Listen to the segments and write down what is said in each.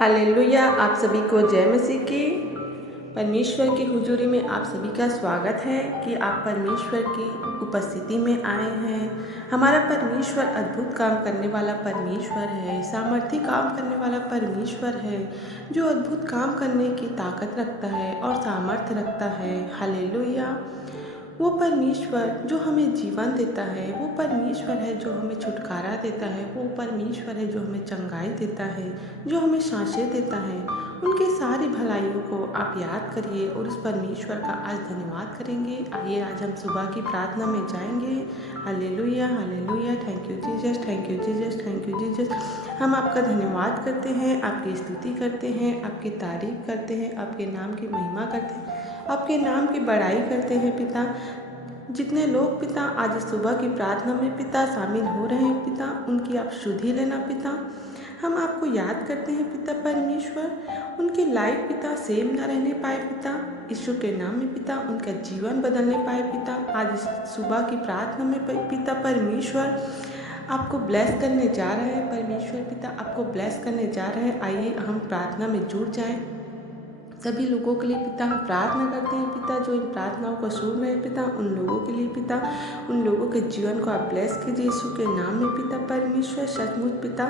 Hallelujah. आप सभी को जय मसीह की। परमेश्वर की हुजूरी में आप सभी का स्वागत है कि आप परमेश्वर की उपस्थिति में आए हैं। हमारा परमेश्वर अद्भुत काम करने वाला परमेश्वर है, सामर्थी काम करने वाला परमेश्वर है, जो अद्भुत काम करने की ताकत रखता है और सामर्थ्य रखता है। हालेलुया। वो परमेश्वर जो हमें जीवन देता है, वो परमेश्वर है जो हमें छुटकारा देता है, वो परमेश्वर है जो हमें चंगाई देता है, जो हमें सांसें देता है। उनकी सारी भलाइयों को आप याद करिए और उस परमेश्वर का आज धन्यवाद करेंगे। आइए आज हम सुबह की प्रार्थना में जाएंगे। Hallelujah hallelujah. Thank you Jesus, thank you Jesus, thank you Jesus. हम आपका धन्यवाद करते हैं, आपकी स्तुति करते हैं, आपकी तारीफ करते हैं, आपके नाम की महिमा करते हैं, आपके नाम की बड़ाई करते हैं पिता। जितने लोग पिता आज सुबह की प्रार्थना में पिता शामिल हो रहे हैं पिता, उनकी आप शुद्धि लेना पिता। हम आपको याद करते हैं पिता परमेश्वर, उनकी लाइफ पिता सेम ना रहने पाए पिता, यीशु के नाम में पिता उनका जीवन बदलने पाए पिता। आज सुबह की प्रार्थना में पिता परमेश्वर आपको ब्लेस करने जा रहे हैं। परमेश्वर पिता आपको ब्लेस करने जा रहे हैं। आइए हम प्रार्थना में जुड़ जाएं। सभी लोगों के लिए पिता हम प्रार्थना करते हैं पिता, जो इन प्रार्थनाओं को सुन रहे हैं पिता, उन लोगों के लिए पिता, उन लोगों के जीवन को आप ब्लेस कीजिए यीशु के नाम में पिता परमेश्वर। सचमुच पिता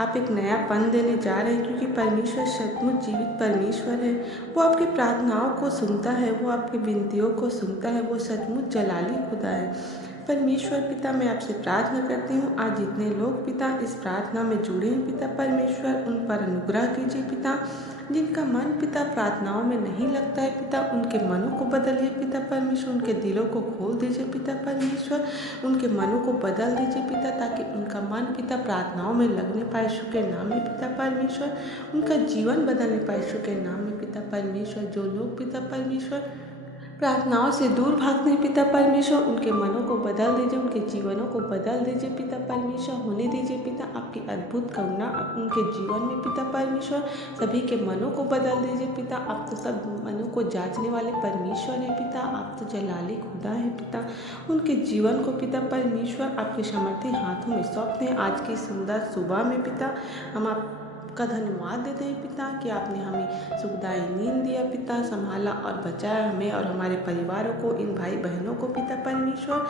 आप एक नया पन देने जा रहे हैं, क्योंकि परमेश्वर सचमुच जीवित परमेश्वर है। वो आपकी प्रार्थनाओं को सुनता है, वो आपकी विनतियों को सुनता है, वो सचमुच जलाली खुदा है। परमेश्वर पिता मैं आपसे प्रार्थना करती हूँ, आज जितने लोग पिता इस प्रार्थना में जुड़े हैं पिता परमेश्वर, उन पर अनुग्रह कीजिए पिता। जिनका मन पिता प्रार्थनाओं में नहीं लगता है पिता, उनके मनों को बदलिए पिता परमेश्वर, उनके दिलों को खोल दीजिए पिता परमेश्वर, उनके मनों को बदल दीजिए पिता, ताकि उनका मन पिता प्रार्थनाओं में लगने पाए यीशु के नाम में पिता परमेश्वर, उनका जीवन बदलने पाए यीशु के नाम में पिता परमेश्वर। जो लोग पिता परमेश्वर प्रार्थनाओं से दूर भागते हैं पिता परमेश्वर, उनके मनों को बदल दीजिए, उनके जीवनों को बदल दीजिए पिता परमेश्वर। होने दीजिए पिता आपकी अद्भुत करुणा उनके जीवन में पिता परमेश्वर। सभी के मनों को बदल दीजिए पिता, आप तो सब मनों को जांचने वाले परमेश्वर है पिता, आप तो जलाली खुदा है पिता। उनके जीवन को पिता परमेश्वर आपके समर्थी हाथों में सौंपते हैं। आज की सुंदर सुबह में पिता हम का धन्यवाद देते हैं पिता कि आपने हमें सुखदायी नींद दिया पिता, संभाला और बचाया हमें और हमारे परिवारों को, इन भाई बहनों को पिता परमेश्वर।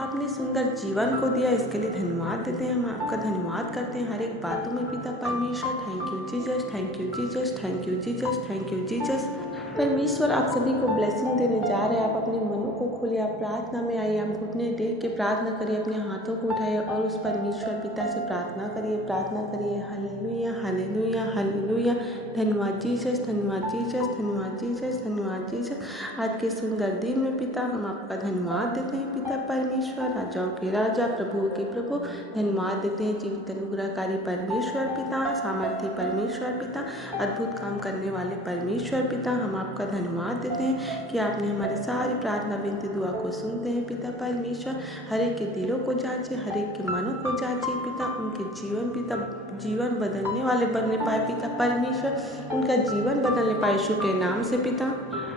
आपने सुंदर जीवन को दिया, इसके लिए धन्यवाद देते हैं। हम आपका धन्यवाद करते हैं हर एक बातों में पिता परमेश्वर। Thank you Jesus, thank you Jesus, thank you Jesus, thank you Jesus. परमेश्वर आप सभी को ब्लेसिंग देने जा रहे हैं। आप अपने मनों को खोलिए, आप प्रार्थना में आइए, आप घुटने टेक के प्रार्थना करिए, अपने हाथों को उठाइए और उस परमेश्वर पिता से प्रार्थना करिए, प्रार्थना करिए। Hallelujah hallelujah hallelujah. धन्यवाद जीसस, धन्यवाद जीसस, धन्यवाद जीसस, धन्यवाद जीसस। आज के सुंदर दिन में पिता हम आपका धन्यवाद देते हैं पिता परमेश्वर, राजाओं के राजा, प्रभुओं के प्रभु। धन्यवाद देते हैं जीवित अनुग्रहकारी परमेश्वर पिता, सामर्थी परमेश्वर पिता, अद्भुत काम करने वाले परमेश्वर पिता। हम आपका धन्यवाद देते हैं कि आपने हमारी सारी प्रार्थना विनती दुआ को सुनते हैं पिता परमेश्वर। हर एक के दिलों को जांचे, हर एक के मनों को जांचे पिता, उनके जीवन पिता जीवन बदलने वाले बनने पाए पिता परमेश्वर, उनका जीवन बदलने पाए यीशु के नाम से पिता।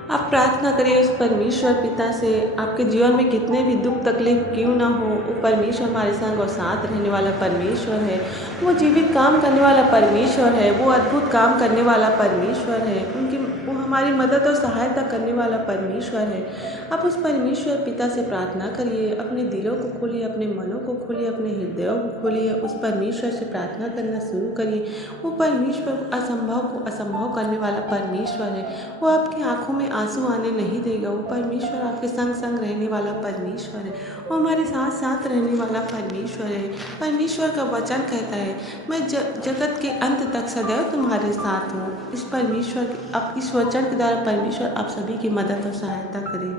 आप प्रार्थना करिए उस परमेश्वर पिता से, आपके जीवन में कितने भी दुख तकलीफ क्यों ना हो, वो परमेश्वर हमारे संग और साथ रहने वाला परमेश्वर है। वो जीवित काम करने वाला परमेश्वर है, वो अद्भुत काम करने वाला परमेश्वर है, वो हमारी मदद और सहायता करने वाला परमेश्वर है। आप उस परमेश्वर पिता से प्रार्थना करिए, अपने दिलों को खोलिए, अपने मनों को खोलिए, अपने हृदयों को खोलिए, उस परमेश्वर से प्रार्थना करना शुरू करिए। वो परमेश्वर असंभव को असंभव करने वाला परमेश्वर है। वो आपकी आंखों में आंसू आने नहीं देगा। वो परमेश्वर आपके संग संग रहने वाला परमेश्वर है, वो हमारे साथ साथ रहने वाला परमेश्वर है। परमेश्वर का वचन कहता है, मैं जगत के अंत तक सदैव तुम्हारे साथ हूँ। इस परमेश्वर आप इस वचन के द्वारा परमेश्वर आप सभी की मदद और सहायता करें।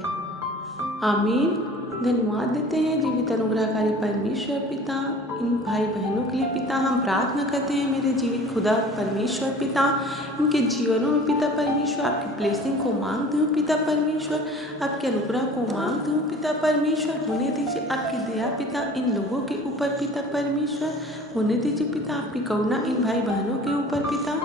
आमीन। धन्यवाद देते हैं जीवित अनुग्रहकारी परमेश्वर पिता, इन भाई बहनों के लिए पिता हम प्रार्थना करते हैं। मेरे जीवित खुदा परमेश्वर पिता, इनके जीवनों में पिता परमेश्वर आपकी ब्लेसिंग को मांगते हूँ पिता परमेश्वर, आपके अनुग्रह को मांगते हूँ पिता परमेश्वर। होने दीजिए आपकी दया पिता इन लोगों के ऊपर पिता परमेश्वर, होने दीजिए पिता आपकी करुणा इन भाई बहनों के ऊपर पिता।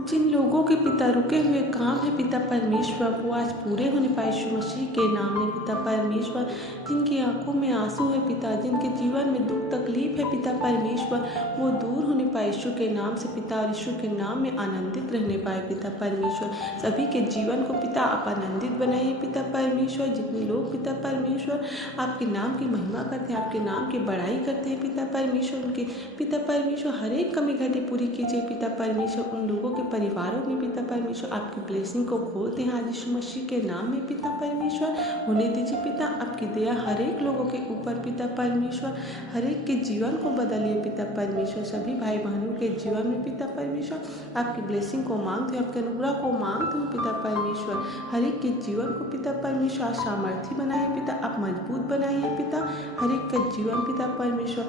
जिन लोगों के पिता रुके हुए काम है पिता परमेश्वर, वो आज पूरे होने पाए यीशु मसीह के नाम में पिता परमेश्वर। जिनकी आंखों में आंसू है पिता, जिनके जीवन में दुख तकलीफ है पिता परमेश्वर, वो दूर होने पाए यीशु के नाम से पिता, और यीशु के नाम में आनंदित रहने पाए पिता परमेश्वर। सभी के जीवन को पिता आप आनंदित बनाइए पिता परमेश्वर। जितने लोग पिता परमेश्वर आपके नाम की महिमा करते हैं, आपके नाम की बड़ाई करते हैं पिता परमेश्वर, उनके पिता परमेश्वर हर एक कमी घटी पूरी कीजिए पिता परमेश्वर। उन लोगों के परिवारों में पिता परमेश्वर आपकी ब्लेसिंग को खोलते हैं आज यीशु मसीह के नाम में पिता परमेश्वर। होने दीजिए पिता आपकी दया हर एक लोगों के ऊपर पिता परमेश्वर, हर एक के जीवन को बदलिए पिता परमेश्वर। सभी भाई बहनों के जीवन में पिता परमेश्वर आपकी ब्लेसिंग को मांगते हैं, आपके अनुग्रह को मांगते हूँ पिता परमेश्वर। हर एक के जीवन को पिता परमेश्वर आप सामर्थ्य बनाइए पिता, आप मजबूत बनाइए पिता। हर एक का जीवन पिता परमेश्वर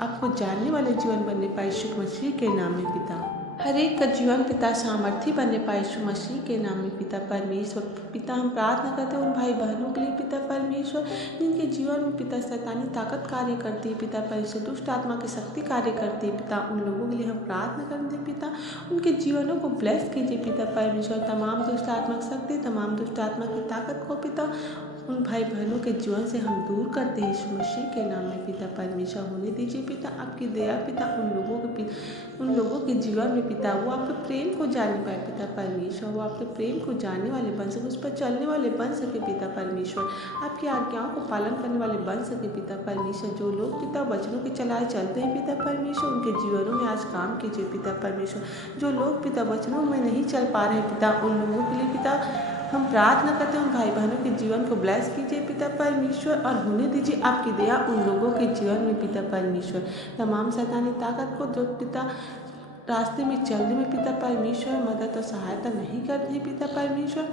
आपको जानने वाले जीवन बनने पाए यीशु मसीह के नाम में पिता। हर एक का जीवन पिता सामर्थ्य बनने पाए यीशु मसीह के नाम में पिता परमेश्वर। पिता हम प्रार्थना करते हैं उन भाई बहनों के लिए पिता परमेश्वर, जिनके जीवन में पिता शैतानी ताकत कार्य करती है पिता परमेश्वर, दुष्ट आत्मा की शक्ति कार्य करती है पिता। उन लोगों के लिए हम प्रार्थना करते हैं पिता, उनके जीवनों को ब्लेस कीजिए पिता परमेश्वर। तमाम दुष्ट आत्मा की शक्ति, तमाम दुष्ट आत्मा की ताकत को पिता उन भाई बहनों के जीवन से हम दूर करते हैं यीशु मसीह के नाम में पिता परमेश्वर। होने दीजिए पिता आपकी दया पिता उन लोगों के जीवन में पिता, वो आपके प्रेम को जानने पाए पिता परमेश्वर, वो आपके प्रेम को जानने वाले बन सके, उस पर चलने वाले बन सके पिता परमेश्वर, आपकी आज्ञाओं को पालन करने वाले बन सके पिता परमेश्वर। जो लोग पिता वचनों के चलाए चलते हैं पिता परमेश्वर, उनके जीवनों में आज काम कीजिए पिता परमेश्वर। जो लोग पिता वचनों में नहीं चल पा रहे पिता, उन लोगों के लिए पिता हम प्रार्थना करते हैं उन भाई बहनों के जीवन को ब्लेस कीजिए पिता परमेश्वर, और होने दीजिए आपकी दया उन लोगों के जीवन में पिता परमेश्वर। तमाम शैतानी ताकत को जो पिता रास्ते में चलने में पिता परमेश्वर मदद और सहायता नहीं करती पिता परमेश्वर,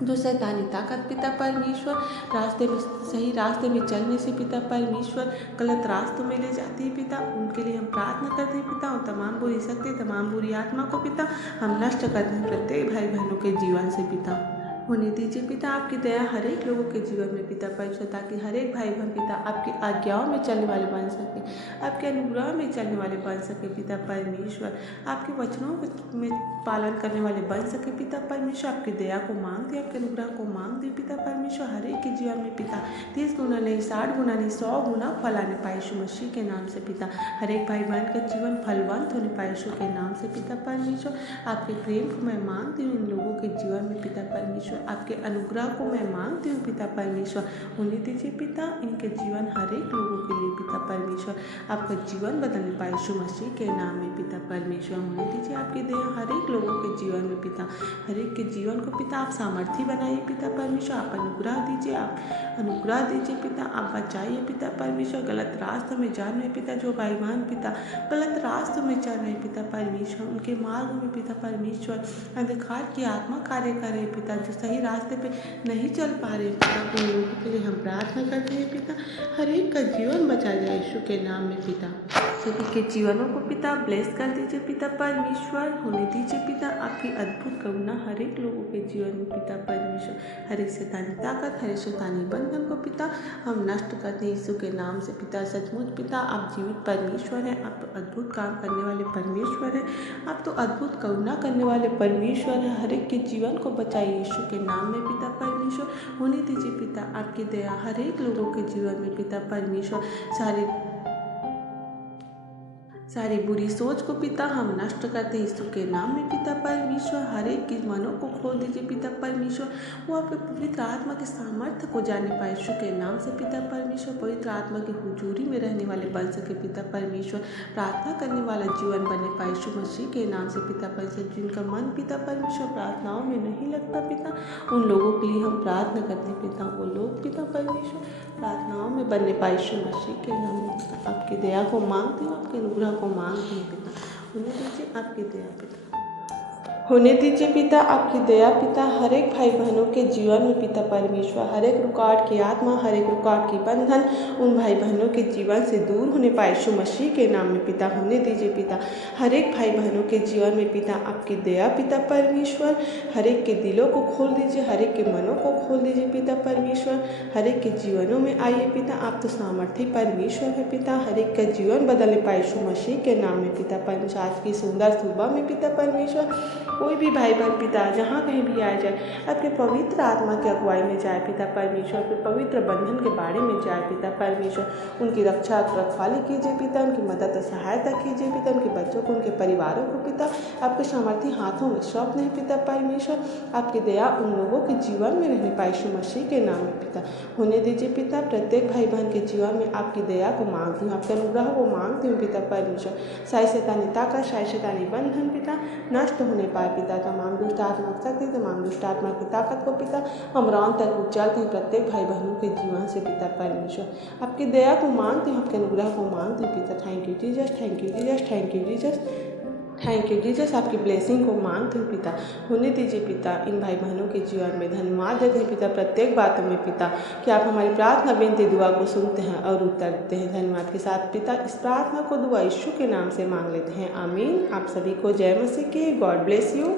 जो शैतानी ताकत पिता परमेश्वर रास्ते में सही रास्ते में चलने से पिता परमेश्वर गलत रास्तों में ले जाती है पिता, उनके लिए हम प्रार्थना करते हैं पिता। और तमाम बुरी शक्ति, तमाम बुरी आत्मा को पिता हम नष्ट करते हैं प्रत्येक भाई बहनों के जीवन से पिता। होने दीजिए पिता आपकी दया हर एक लोगों के जीवन में पिता परमेश्वर, ताकि हर एक भाई बहन पिता आपकी आज्ञाओं में चलने वाले बन सके, आपके अनुग्रह में चलने वाले बन सके पिता परमेश्वर, आपके वचनों में पालन करने वाले बन सके पिता परमेश्वर। आपकी दया को मांगते, आपके अनुग्रह को मांगते पिता परमेश्वर, हर एक के जीवन में पिता 30 गुना नहीं, 60 गुना नहीं, 100 गुना फल आने पाए यीशु मसीह के नाम से पिता। हर एक भाई बहन का जीवन फलवंत होने पाए यीशु के नाम से पिता परमेश्वर। आपके प्रेम को मैं मांगती हूँ इन लोगों के जीवन में पिता परमेश्वर, आपके अनुग्रह को मैं मांगती हूँ पिता परमेश्वर। होने दीजिए पिता इनके जीवन हर एक लोगों के लिए पिता परमेश्वर, आपका जीवन बदलने पाए यीशु मसीह के नाम में पिता परमेश्वर। होने दीजिए आपकी दया हर एक लोगों के जीवन में पिता, हर एक के जीवन को पिता आप सामर्थ्य बनाइए पिता परमेश्वर, आप अनुग्रह दीजिए, आप अनुग्रह दीजिए पिता, आप बचाइए पिता परमेश्वर। गलत रास्तों में जा रहे पिता, जो भाई बहन पिता गलत रास्तों में चल रहे पिता परमेश्वर, उनके मार्ग में पिता परमेश्वर अंधकार की आत्मा कार्य कर रहे पिता, जो सही रास्ते पे नहीं चल पा रहे पिता, उन लोगों के लिए हम प्रार्थना करते हैं पिता, हर एक का जीवन बचा जाए यीशु के नाम में पिता। सभी के जीवनों को पिता ब्लेस कर दीजिए पिता परमेश्वर। होने दीजिए पिता आपकी अद्भुत करुणा हर एक लोगों के जीवन में पिता परमेश्वर। हर एक शैतानी ताकत, हर एक शैतानी बंधन को पिता हम नष्ट करते हैं यीशु के नाम से पिता। सचमुच पिता आप जीवित परमेश्वर हैं, आप अद्भुत काम करने वाले परमेश्वर हैं, आप तो अद्भुत करुणा करने वाले परमेश्वर हैं। हर एक के जीवन को बचाइए यीशु के नाम में पिता परमेश्वर। होने दीजिए पिता आपकी दया हर एक लोगों के जीवन में पिता परमेश्वर। सारी बुरी सोच को पिता हम नष्ट करते हैं यीशु के नाम में पिता परमेश्वर। हर एक के मनों को खोल दीजिए पिता परमेश्वर, वो आपके पवित्र आत्मा के सामर्थ्य को जाने पाए यीशु के नाम से पिता परमेश्वर। पवित्र आत्मा की हुजूरी में रहने वाले बन सके पिता परमेश्वर, प्रार्थना करने वाला जीवन बने पाए यीशु मसीह के नाम से पिता परमेश्वर। जिनका मन पिता परमेश्वर प्रार्थनाओं में नहीं लगता पिता, उन लोगों के लिए हम प्रार्थना करते हैं पिता, वो लोग पिता परमेश्वर प्रार्थनाओं में बनने पाए यीशु मसीह के नाम में पिता। आपकी दया को मांगते हो, आपके अनुग्रह को मांगते हैं पिता, उन्हें दीजिए आपकी दया पिता। होने दीजिए पिता आपकी दया पिता हर एक भाई बहनों के जीवन में पिता परमेश्वर हर एक रुकावट की आत्मा हर एक रुकावट की बंधन उन भाई बहनों के जीवन से दूर होने पाए यीशु मसीह के नाम में पिता होने दीजिए पिता हर एक भाई बहनों के जीवन में पिता आपकी दया पिता परमेश्वर हर एक के दिलों को खोल दीजिए हर एक के मनों को खोल दीजिए पिता परमेश्वर हर एक के जीवनों में आइए पिता आप तो सामर्थ्य परमेश्वर है पिता हर एक का जीवन बदलने पाए यीशु मसीह के नाम में पिता परमेश्वर आज की सुंदर सुबह में पिता परमेश्वर कोई भी भाई बहन पिता जहाँ कहीं भी आ जाए आपके पवित्र आत्मा की अगुवाई में जाए पिता परमेश्वर के पवित्र बंधन के बारे में जाए पिता परमेश्वर उनकी रक्षा रखवाली कीजिए पिता उनकी मदद और सहायता कीजिए पिता उनके बच्चों को उनके परिवारों को पिता आपके सामर्थ्य हाथों में सौंप नहीं पिता परमेश्वर आपकी दया उन लोगों के जीवन में रहने पाए यीशु मसीह के नाम में पिता होने दीजिए पिता प्रत्येक भाई बहन के जीवन में आपकी दया को मांगती हूँ आपके अनुग्रह को मांगती हूँ पिता परमेश्वर साई शैतानी ताकत साई शैतानी बंधन पिता नष्ट होने पाए पिता तमाम दुष्ट आत्मा शक्ति तमाम दुष्ट आत्मा की ताकत को पिता हम राम तक उच्चारते हैं प्रत्येक भाई बहनों के जीवन से पिता परमेश्वर आपकी दया को मांगते हैं आपके अनुग्रह को मांगते हैं पिता thank you Jesus thank you Jesus thank you Jesus thank you Jesus आपकी ब्लेसिंग को मांगते हो पिता होने दीजिए पिता इन भाई बहनों के जीवन में धन्यवाद देते हैं पिता प्रत्येक बातों में पिता कि आप हमारी प्रार्थना विनती दुआ को सुनते हैं और उत्तर देते हैं धन्यवाद के साथ पिता इस प्रार्थना को दुआ यीशु के नाम से मांग लेते हैं आमीन आप सभी को जय मसीह की गॉड ब्लेस यू।